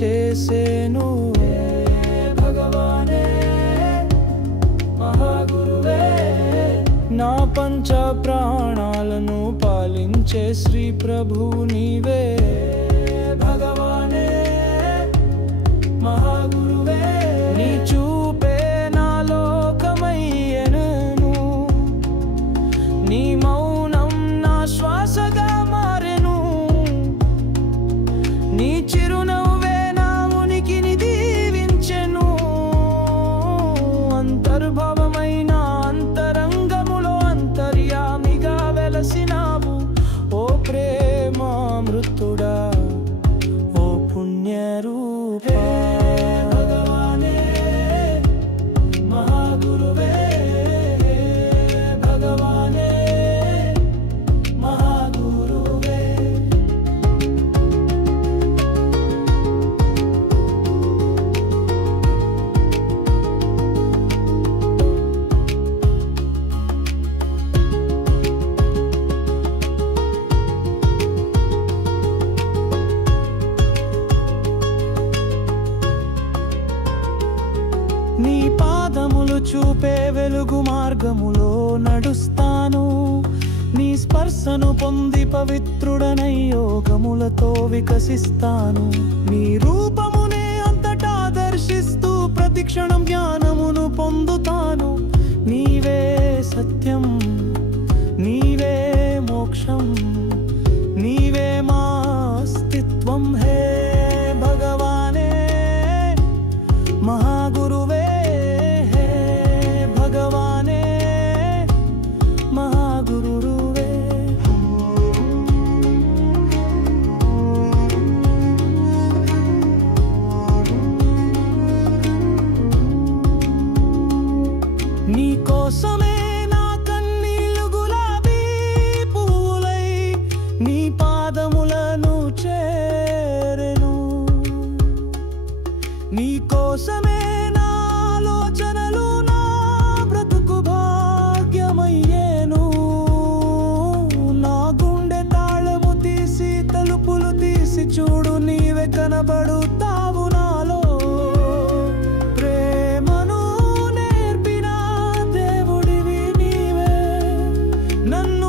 చేసేను. భగవానే మహాగురువే, నా పంచ ప్రాణాలను పాలించే శ్రీ ప్రభు నీవే. భగవానే మహాగురువే, నీ చూపే నా లోకమయ్యను, నీ మౌనం నా శ్వాసగా మారెను, నీ చిరునవ్వే నా ఉనికిని దీవించెను. అంతర్భావమైన అంతరంగములో అంతర్యామిగా వెలసినావు ఓ ప్రేమామృతుడా, ఓ పుణ్యరూపా. భగవానే మహాగురువే, భగవానే మహాగురువే. నీ పాదములు చూపే వెలుగు మార్గములో నడుస్తాను, నీ స్పర్శను పొంది పవిత్రుడనై యోగములతో వికసిస్తాను. నీ రూపమునే అంతటా దర్శిస్తూ ప్రతిక్షణం జ్ఞానమును పొందుతాను. నీవే సత్యం, నీవే మోక్షం, నీవే మా అస్తిత్వం. హే భగవానే మహాగురువే, హే భగవానే మహాగురువే. నీ కోసమే నా కన్నీళ్లు గులాబీ పూలై నీ పాదములను చేరెను. నీ కోసమే నా ఆలోచనలు నా బ్రతుకు భాగ్యమయ్యేను. నా గుండె తాళము తీసి తలుపులు తీసి చూడు, నీవే కనబడుతావు నాలో. ప్రేమను నేర్పిన దేవుడివి నీవే, నన్ను